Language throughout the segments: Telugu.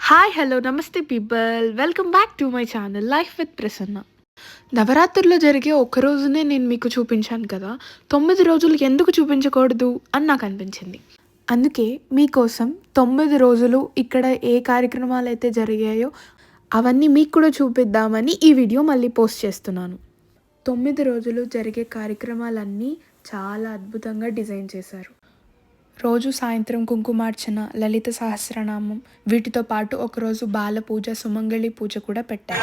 హాయ్ హలో నమస్తే people, welcome back to my channel life with Prasanna. నవరాత్రుల్లో జరిగే ఒక్క రోజునే నేను మీకు చూపించాను కదా, 9 రోజులు ఎందుకు చూపించకూడదు అని నాకు అనిపించింది. అందుకే మీకోసం 9 రోజులు ఇక్కడ ఏ కార్యక్రమాలు అయితే జరిగాయో అవన్నీ మీకు కూడా చూపిద్దామని ఈ వీడియో మళ్ళీ పోస్ట్ చేస్తున్నాను. 9 రోజులు జరిగే కార్యక్రమాలన్నీ చాలా అద్భుతంగా డిజైన్ చేశారు. రోజు సాయంత్రం కుంకుమార్చన, లలిత సహస్రనామం, వీటితో పాటు ఒకరోజు బాల పూజ, సుమంగళి పూజ కూడా పెట్టారు.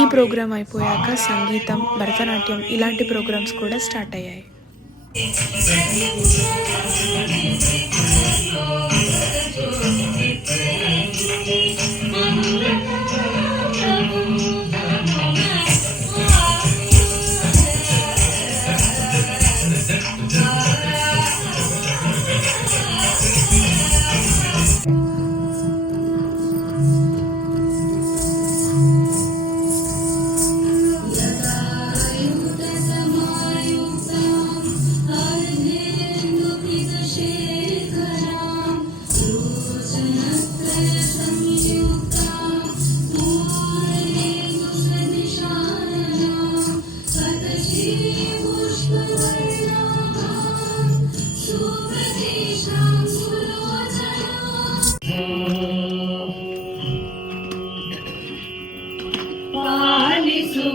ఈ ప్రోగ్రాం అయిపోయాక సంగీతం, భరతనాట్యం ఇలాంటి ప్రోగ్రామ్స్ కూడా స్టార్ట్ అయ్యాయి.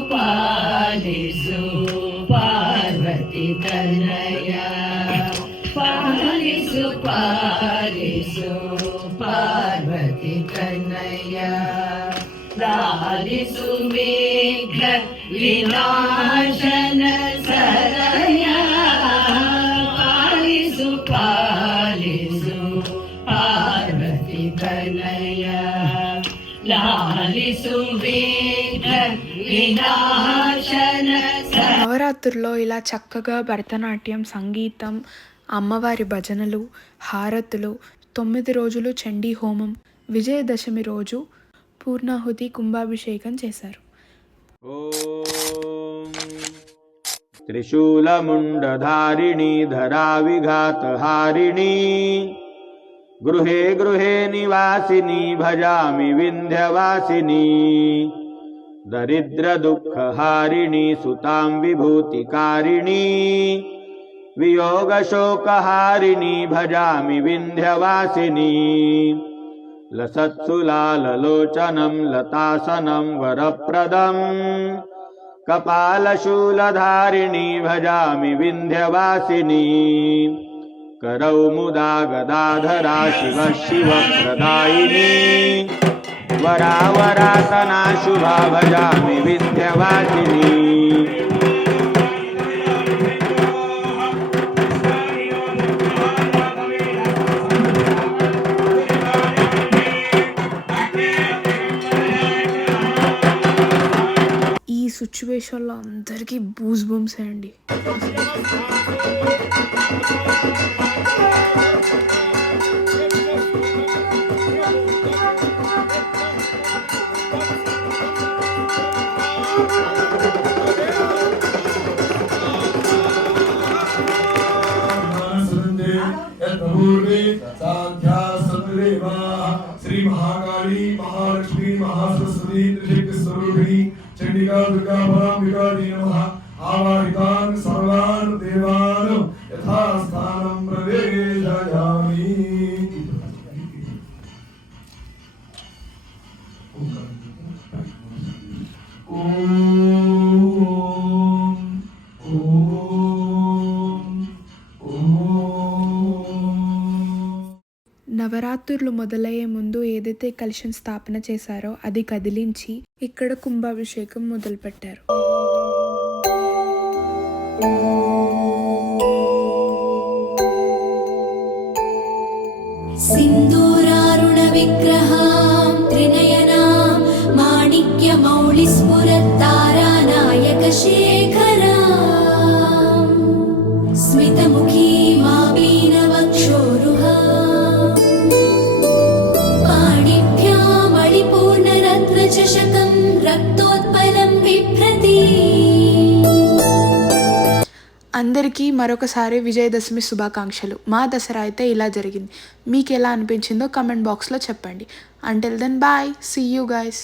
పాలిసు పార్వతి తనయ పాలిసు పాలిసు పార్వతి తనయ లాలిసు మేఘ వినాశన సరయ పాలిసు పాలిసు పార్వతి తనయ లాలిసు నవరాత్రుల్లో ఇలా చక్కగా భరతనాట్యం, సంగీతం, అమ్మవారి భజనలు, హారతులు, 9 రోజులు చండీ హోమం, విజయదశమి రోజు పూర్ణాహుతి, కుంభాభిషేకం చేశారు. త్రిశూలముండధారిణి ధరావిఘాతహారిణి గృహే గృహే నివాసిని భజామి వింధ్యవాసిని దరిద్ర దుఃఖహారిణి సుతాం విభూతికారిణి వియోగ శోకహారిణి భజామి వింధ్యవాసిని లసత్సులాలలోచనం లతాసనం వరప్రదం కపాలశూలధారిణి భజామి వింధ్యవాసిని करौ मुदा गदाधरा शिव शिव प्रदायिनी वरावरासना शुभा भजामि विंध्यवासिनी ఈ సిచ్యువేషన్లో అందరికీ బూస్ బంప్స్ అండి. श्री महाकाली महालक्ष्मी महासरस्वती त्रिशक्ति स्वरूपिणी चंडिका दुर्गा परांबिका नमः आवाहितान् सर्वान् देवान् यथास्थानं प्रवेशयामि. నవరాత్రులు మొదలయ్యే ముందు ఏదైతే కలశం స్థాపన చేశారో అది కదిలించి ఇక్కడ కుంభాభిషేకం మొదలుపెట్టారు. సింధూరారుణ విగ్రహాం త్రినయనాం మాణిక్య మౌళిస్ఫురత్తారానాయక శేఖరాం స్మితముఖీ మావీనవక్షోరుహా అందరికీ మరొకసారి విజయదశమి శుభాకాంక్షలు. మా దసరా అయితే ఇలా జరిగింది. మీకు ఎలా అనిపించిందో కమెంట్ బాక్స్లో చెప్పండి. Until then bye, see you guys.